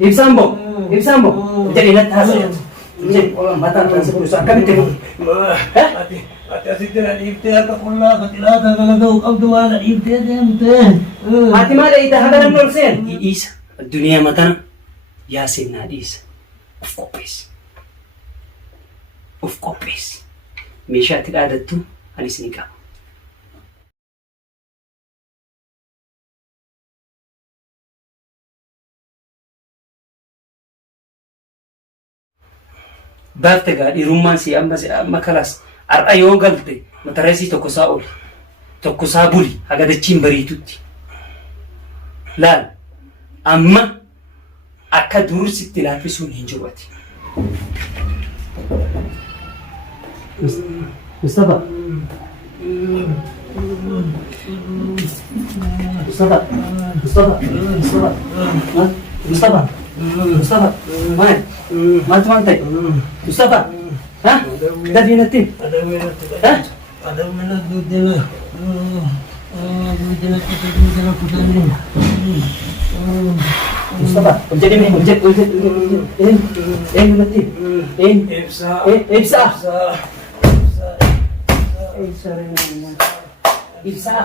Ibsambo, jadi net hasil. Jadi orang mata transfer usaha kami temu. Ati asitnya ibtiar kakulah katilata kana daw kamtuan ibtiar jamte. Mati mana itu hadaran nolsen. Is dunia mata Yasin nadis. Of course. Misha tidak ada tuh alis nikah. Bafte gadi rumman si amma kalas ar'ayoon galte mataresi tokko saa ol tokko saa buli haga dachiin bariitutti laal amma akka dursitti laaffisuun hin jiru ati. Mustafa mana? Mati mantai. Mustafa, hah? Dah dinati. Hah? Ada minat dudela. Dudela putani. Mustafa, jadi mati. Ibsa.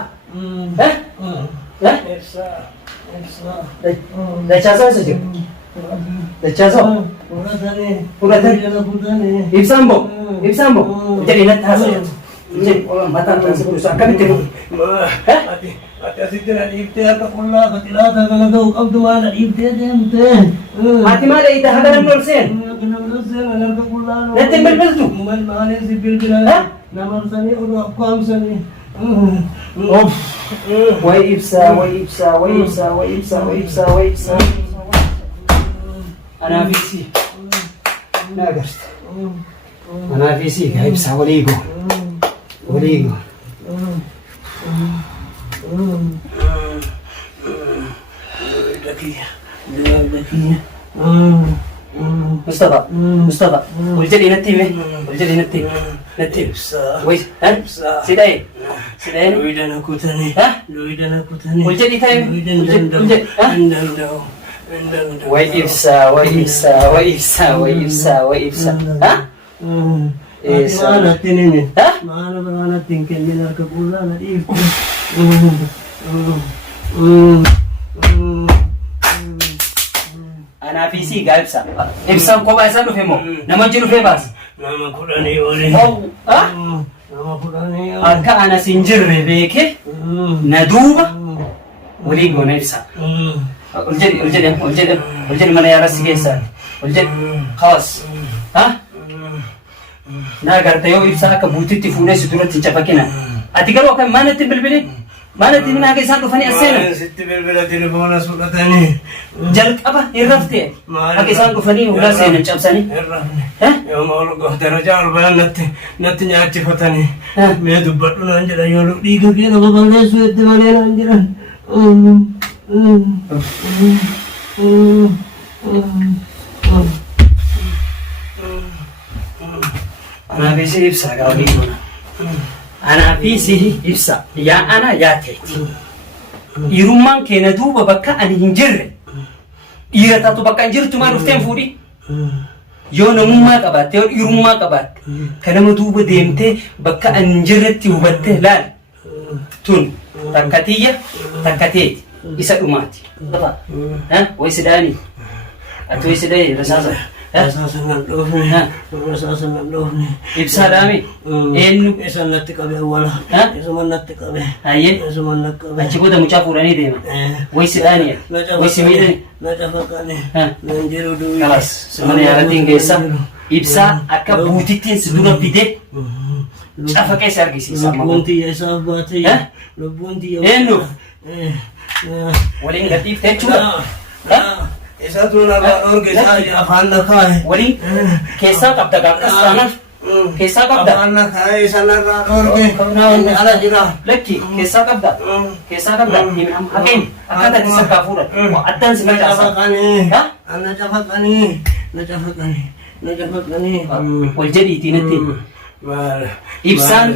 Hah? Dah casa saja. Dachaso. Puratan. Ibsambo. Jadi net hasil. Jadi orang mata transfer usaha kami temu. Ati asitnya ibtiar kakulah katilata kana daw kamtuan ibtiar jamte. Mati mana itu hadaran nolsen. Anak kakulah. Nanti berbel tu. Mana si bilbilan. Nama sani orang kam sani. Wa ibsa. Ana visi. Nagarst. Ana visi ga ibsa waligo. Mustafa. Jadi nanti. Wait, sidai. Luidan aku tani. Jadi tayo. Wa ibsa. Hah? Mana tini? Mana tinggal di dalam kebulan itu. Ana visi ga ibsa. Ibsa ko ba sa dufe mo? Naman jinu fe bas. Nama kudani oli. Nama kudani. Akka ana sinjirre beke. Naduba. Wali gona ibsa. Uljadi mana ya rasi kesa. Uljadi khalas. Ha? Na garta yo ibsa akka butitti fuune situratti chafakina. Ati garuu akka mana bilbili? Mana timina ke san dufani asena. Sitti bilbila telefoona sudatani. Jalqaba irrafte. Akka san dufani ula seenan cabsani. Yoo maulu gohtara jaalu natti nyaachifatani. Mee dubbadhu naan jedhan yoo dhiiga kee nama balleessu itti malee naan jedhan. Ana visi ibsa ga wali gona. Ana visi ibsa. Ya ana ya teeti. Irummaan keenya duuba bakka ani hin jirre. Dhiira taatu bakka hin jirtu maa dhufteen fuudhi. Yoo namummaa qabaatte yoo dhiirummaa qabaatte kan nama duuba deemtee bakka ani hin jirretti hubattee laal. Tun takka tiyya takka teeti. Isa dhumaati. Way sidaani. Ati way sidee rasaasa. Rasaasan dhoofne. Ibsaa dhaami. Eenyu. Isan natti qabe wala. Isuman natti qabe. Hayyee. Isuman natti qabe. Achi booda mucaa fuudhanii deema. Way sidaani. Way simiidhani. Na cafaqani. Nan jiru duwwaa. Kalas. Sumana yaalatiin keessa. Ibsaa akka buutittiin si dura fide. Cafaqee si argisiisa. Lubbuun tiyya isaaf baatee. Lubbuun tiyya. Eenyu. Waliin gadhiiftee jechuudha. Isa tunarraa dhorge isaa afaan na kaaye. Waliin keessaa qabda gaafasxaana. Keessaa qabda. Afaan na kaaye isa narraa dhorge. Inni ala jira. Lakki keessaa qabda. Keessaa qabda. Haqeen akkata itti sakkaa fuudha. Addaan si facaasa. Na cafaqanii. Wal jedhiitii natti. Ibsaan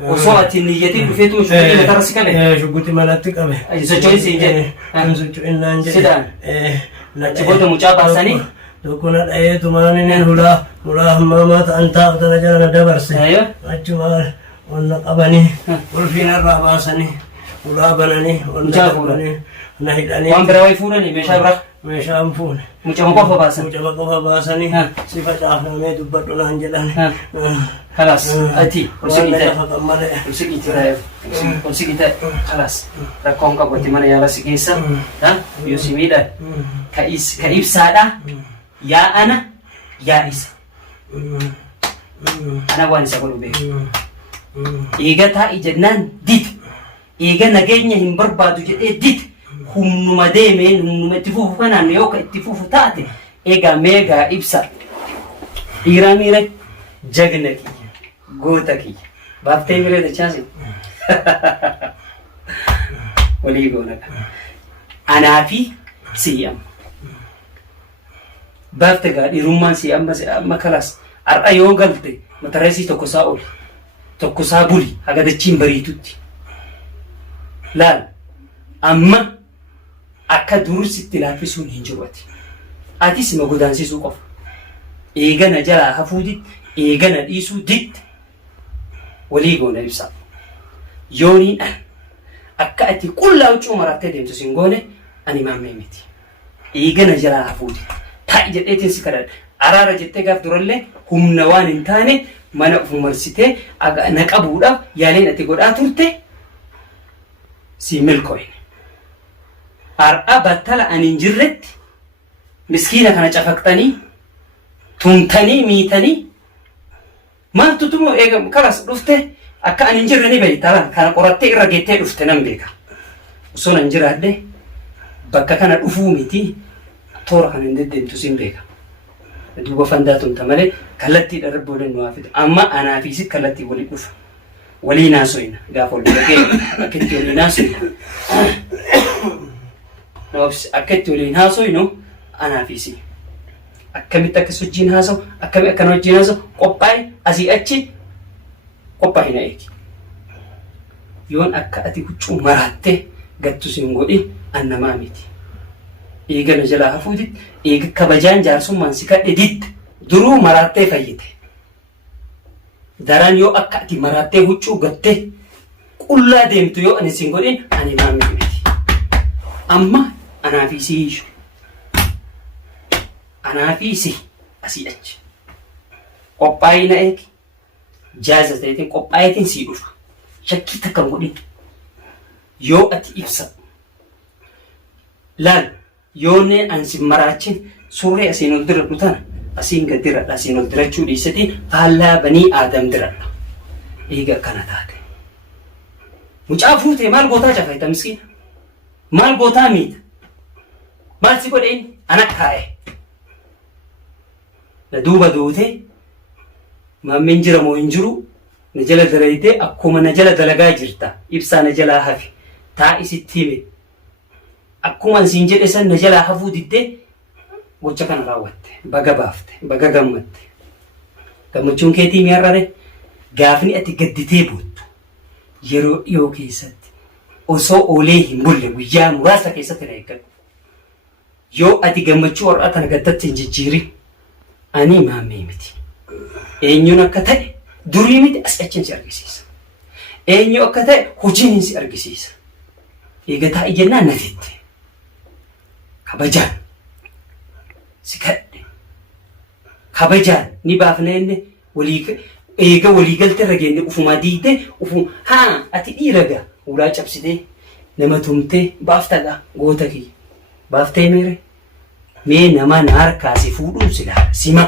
osoo ati niyyatiin dhufeetu shuggutii matarra si qabe. Shuggutii malatti qabe. Socho'in siin jedhe. Socho'in naan jedhe. Sidaan. achi booda mucaa baasanii tokko na dhayeetu maaninen hulaa hammamaa ta'an taa'utana jala na dabarse achumaan onna qabanii ulfiinarraa baasanii hulaa bananii onna fuudhanii na hidhanii waan bira wayi fuudhanii meeshaa bira meeshaan fuune mucama qofa baasan mucama qofa baasanii si facaafamee dubbadhu naan jedhan خلاص اتي وسيكيتا خلاص ركون قبوتي من يا راسكيسا ها يوسيميدا كايب سادا يا انا يا إيسا انا وان سأقول بيه إيجا تا إجنان ديت إيجا نجيني هم بربادو جد ديت هم نمديمين هم نمتفوف فانا نيوكا اتفوف تاتي إيجا ميجا إبسا إيراني جغنكي غوتكي بافتي ميرے دچاسي ولي غونك انا في سيام بافتغا دي رومان سيام بس ما خلاص ارأيو غلطي مترسي توكساول توكسابولي هاغا دچين بريتوتي لا اما akka dursitti laafisuun hin jiruati ati sima godaansiisuu qofa eegana jala hafuudit eegana dhiisuu dit walii goona ibsa yooniin akka ati qullaa ucuu marattee deemtu sin goone ani maammee miti eegana jala hafuudit ta'i jedheetiin si kadhadha araara jettee gaaf durallee humna waan hin taane mana uf marsitee na qabuudhaaf yaaleen ati godhaa turte si milkooyne ar'a battala anin jirretti miskiina kana cafaqxanii tumtanii miitanii maaltu tumoo eega kalas dhufte akka anin jirre ni beeytala kana qorattee irra geettee dhufte nan beeka osoo nan jiraadde bakka kana dhufuu miti toora kan hin deddeemtu sin beeka duuba fandaa tumta malee kallattii dharabboodhan nu haafite amma anaa fi sit kallattii walii dhufa walii naasoyna gaafa ol dhagee akkitti walii naasoyna akkatti waliin haasoynu anaa fi si akkamitti akkas wajjiin haasawu akkamitti akkana wajjiin haasawu qophaa'e asii achi qophaa'e na eegi yoon akka ati huccuu maraattee gattu sin godhi annamaa miti eegana jalaa hafuutit eega kabajaan jaarsummaan si kadhe ditte duruu maraattee fayyite daraan yoo akka ati maraattee huccuu gattee qullaa deemtu yoo ani sin godhin ani maamii miti amma anaa fi si hiishu anaa fi si asii achi qophaa'ii na eegi jaaza ta'eetiin qophaa'eetiin sii dhufa shakkii takka hin godhin yoo ati ibsa laal yoonneen an sin maraachin surree asiin ol diradhu tana asiin gad diradha asiin ol dirachuu dhiisatiin faallaa banii aadam diradha eega akkana taate mucaa fuutee maal gootaa cafayta miskiina maal gootaa miita maal si godheen ana kaa'e na duuba duute maammeen jira moo hin jiru na jala dalaytee akkuma na jala dalagaa jirta ibsaa na jalaa hafi taa'ii sitti hime akkuma siin jedhe san na jalaa hafuu diddee gocha kana raawwatte baga baafte baga gammatte gammachuun keetii mi'arrare gaafni ati gadditee boottu yeroo dhiyoo keessatti osoo oolee hin bulle guyyaa muraasa keessatti na eeggadhu yoo ati gammachuu warraa tana gaddatti hin jijjiirin ani maammee miti eenyuun akka ta'e durii miti as achin si argisiisa eenyu akka ta'e hojiin si argisiisa eegataa ijennaan natitte kabajaan si kadhe kabajaan ni baafneenne eega waliigalte irra geenne ufumaa diite haa ati dhiiraga ulaa cabsitee nama tumtee baaftaga goota kiyya baaftee meere mee nama na harkaasi fuudhuun silaa sima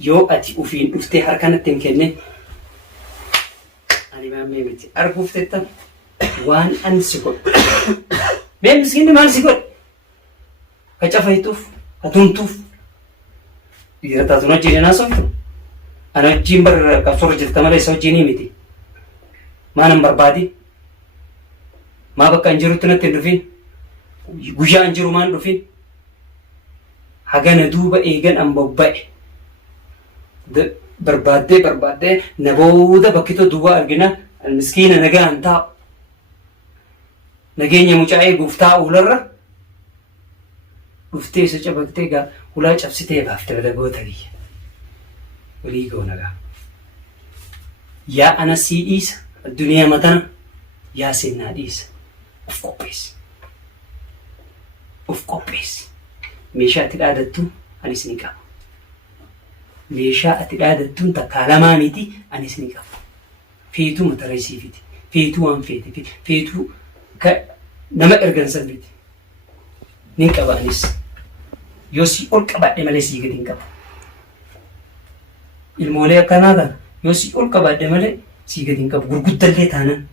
yoo ati ufiin dhuftee harkanatti hin kenne ani maammee miti arguuf tettan waan an si godhu mee miskiinni maal si godhe ka cafaytuuf ka tumtuuf dhiira taatun wajjin hin haasoftu ana wajjin barra qabsoorra jirta malee isa wajjinii miti maanan barbaadi maa bakka hin jirutti natti hin dhufin guyyaa hin jiru maan dhufin hagana duuba eegan an bobba'e barbaaddee na booda bakkitoo duwwaa argina miskiina nagaa hin taa'u nageenya mucaa eeguuf taa'u larra dhuftee isa cabaktee gaa ulaa cabsitee baaftee dalagoota kiyya. Walii goona gaa. Yaa ana sii dhiisa addunyaa matana yaa seenaa dhiisa. Of qopheessi. Of qopheessi. Meeshaa ati dhaadattu anis ni qaba. Meeshaa ati dhaadattuun takkaa lamaa miti anis ni qaba. Feetuu mata reesiifiti. Feetuu waan feeti. Feetuu nama ergansan miti. Nin qaba anis. Yoo si ol qabaadhe malee sii gadi hin qabu. Ilmoolee akkanaa kana yoo si ol qabaadhe malee sii gadi hin qabu. Gurguddallee taanan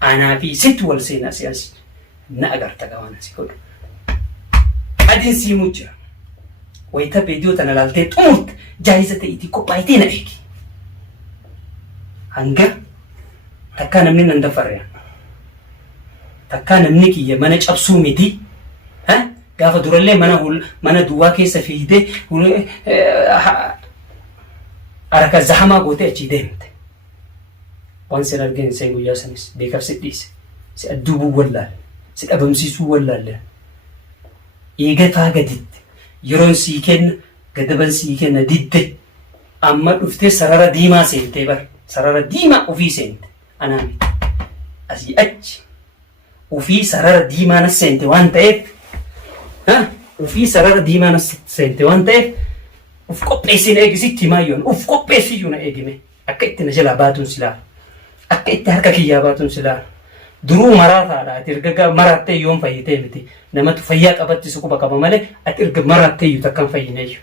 anaa fi sitti wal seenaa siyaasi. Na agarta qabaana si godhu. Adiin sii mujjira. Wayita viidiyoo tana laaltee xumurte jaayiza ta'eetii qophaa'itee na eegi. Hanga takkaa namni nan dafarre. Takkaa namni kiyya mana cabsuu miti. Gaafa durallee mana duwwaa keessa fiidee harka zahamaa gootee achii deemte. Waan sin arginu isa guyyaa sanis beekaaf si dhiise. Si adduubuu wallaale. Si dhabamsiisuu wallaalle. Eegataa gaditti yeroon sii kenna gadaban sii kenna didde amma dhuftee sarara diimaa seentee bar sarara diimaa ofii seente anaa miti. Asii achi ofii sarara diimaa nas seente waan ta'eef ofii sarara diimaa nas seente waan ta'eef uf qopheessin eegisitti himaayyoon uf qopheessiyyuu na eegime akka itti na jalaa baatuun silaa akka itti harka kiyyaa baatuun silaa duruu maraataadha ati erga maraattee yoon fayyitee miti namatu fayyaa qabatti suquba qaba malee ati erga maraattee iyyuu takkan fayyineeyyu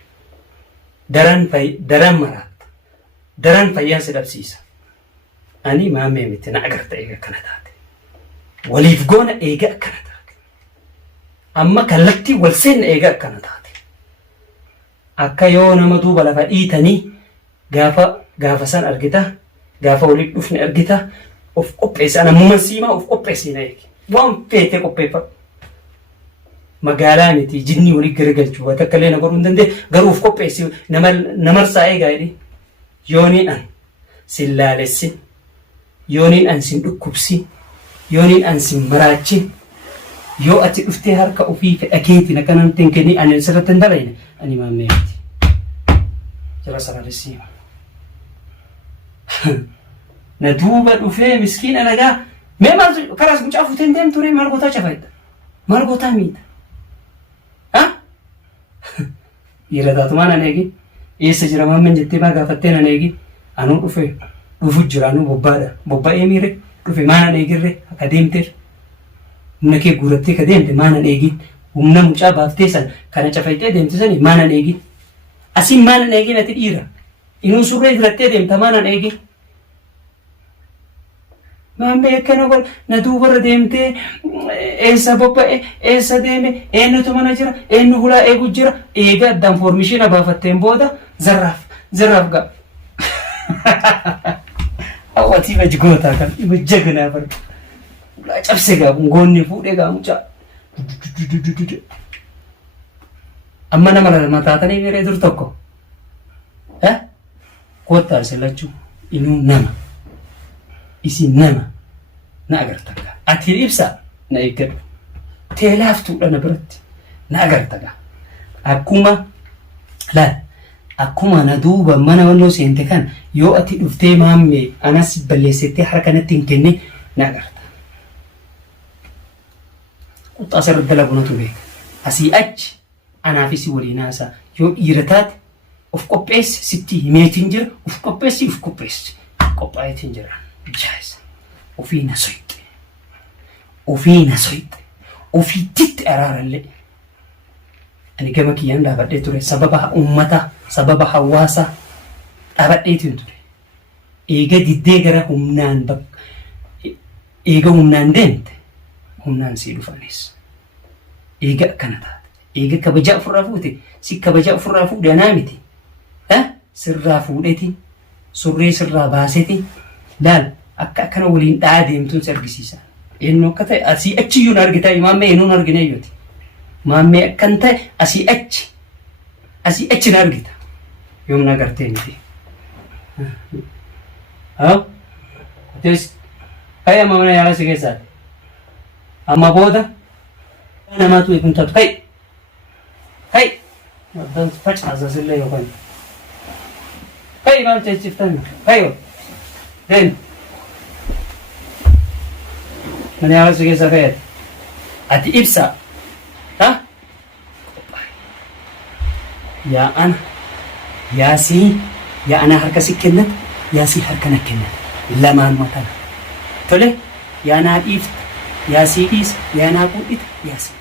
daran maraatta daran fayyaan si dhabsiisa ani maamee miti na agarta eega akkana taate waliif goona eega akkana taate amma kallattii wal seenna eega akkana taate akka yoo nama duuba lafa dhiitanii gaafa san argita gaafa waliif dhufne argita of qopheessi ana mumman siimaa of qopheessi na eegi waan feetee qopheeffadhu magaalaa miti jinnii walii garagalchuu waan takka illee na godhuu hin dandeenye garuu of qopheessi namarsaa eegaa jedhi yooniin an sin laalessin yooniin an sin dhukkubsin yooniin an sin maraachin yoo ati dhuftee harka ofii fedhakeetiin akka namtiin kennii ani sirratti hin dalayne ani maammee miti jara sararessiima. Na duuba dhufee miskiina nagaa mee maal karaas mucaa fuuteen deemtu ree maal gootaa cafayta maal gootaa miita dhiira taatumaan an eegi eessa jira maammen jettee maa gaafattee an eegi anuu dhufe dhufu jira anuu bobba'ee miire dhufe maan an eegirre akka deemteef humna kee guurattee ka deemte maan an eegin humna mucaa baaftee san kana cafaytee deemte sani maan an eegin asiin maan an eegin ati dhiira inuu surree firattee deemta maan an eegin maammee akkana gol na duubarra deemtee eessa bobba'e eessa deeme eenyutu mana jira eenyu hulaa eegu jira eega addaan foormishiina baafatteen booda zarraaf ga'a. Hawwatii majgootaa kan dhima jagnaa barba hulaa cabse gaa goonni fuudhee gaa mucaa amma nama lama taatanii miree dur tokko koottaa isin inuu nama isin nama na agartaga ati ibsa na eeggadu teelaaftuudha na biratti na agartaga akkuma na duuba mana walloo seente kan yoo ati dhuftee maammee anas balleessitee harka natti hin kenne na agarta quxaa sirri dalagunatu beeka asii achi anaafisi waliin haasaa yoo dhiira taate of qopheessi sitti himeetiin jira of qopheessi qophaa'eetiin jira jaayisa ofii na soyxe ofiititti araarallee ani gama kiyyaan dhaabadhee ture sababa ummata sababa hawaasaa dhaabadheetiin ture eega diddee gara humnaan eega humnaan deemte humnaan sii dhufanis eega akkana taate eega kabajaa ofirraa fuute si kabajaa ofirraa fuudhe anaa miti sirraa fuudheti surree sirraa baaseti laal akka akkana waliin dhaa deemtuun si argisiisa eenyu akka ta'e asii achiyyuu na argitaa maammee eenyuun argineeyyuuti maammee akkan ta'e asii achi na argita yoom na agartee miti kai amma mana yaalaa si keessaati amma booda namaatu eegumtaatu kai facaasaas illee yookaan fa'i maal jechiftan fa'i deemu mana yaabasuu keessa fayyada ati ibsa ha yaa ana yaa ana harka si kennan yaa si harka na kennan lamaan matana tole yaa naa dhiifta yaa sii dhiisa yaa naa quudhita yaa si